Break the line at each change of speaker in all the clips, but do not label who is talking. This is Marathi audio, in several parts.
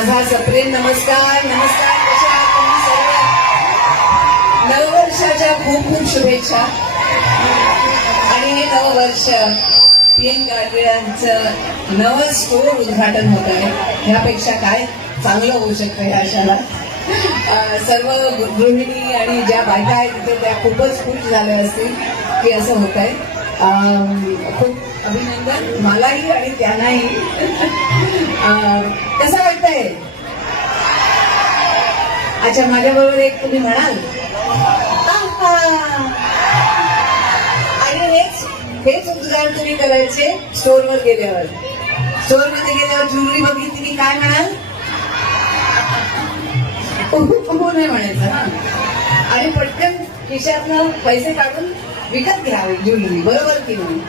माझा सप्रेम नमस्कार नमस्कार तुम्ही सर्व? नववर्षाच्या खूप खूप शुभेच्छा. आणि हे नववर्ष पी एन गाडगिळांचं नवं स्टोर उद्घाटन होत आहे. ह्यापेक्षा काय चांगलं होऊ शकतं ह्या अशाला सर्व गृहिणी आणि ज्या बायका आहेत तिथे त्या खूपच खुश झाल्या असतील की असं होत आहे खूप अभिनंदन. मलाही आणि त्यांनाही. कसं वाटतंय? अच्छा माझ्या बरोबर एक तुम्ही म्हणाल. आणि हेच हेच उद्गार तुम्ही करायचे स्टोअरवर गेल्यावर. स्टोअरमध्ये गेल्यावर ज्वेलरी बघितली की काय म्हणाल? उहू नाही म्हणायचं हा. आणि पटकन खिशातनं पैसे काढून विकत घ्यावे ज्वेलरी बरोबर की नाही?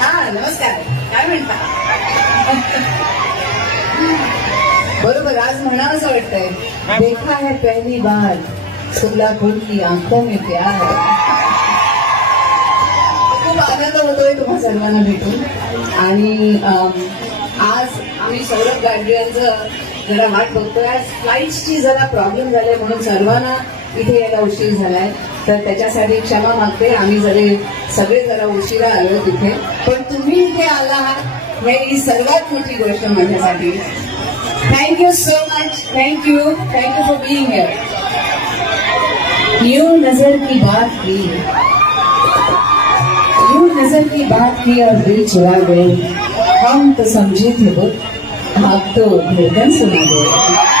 हा नमस्कार. काय म्हणता? बरोबर आज म्हणावंसं वाटतंय. देखा है पहली बार. सोलापूर की आंखों में प्यार खूप आनंद होतोय तुम्हा सर्वांना भेटून. आणि आज आम्ही सौरभ गाडगिळांचं जरा वाट बघतोय. आज फ्लाईट्सची जरा प्रॉब्लेम झाले म्हणून सर्वांना इथे यायला उशीर झालाय. तर त्याच्यासाठी क्षमा मागते. आम्ही जरी सगळे जरा उशिरा आलो तिथे. पण तुम्ही इथे आला आहात हे ही सर्वात मोठी गोष्ट माझ्यासाठी. Thank you so much thank you thank you for being here you नजर की बात की. यूं नजर की बात की और दिल चुरा गए. हम तो समझे थे वो. भागतो तो धड़कन सुना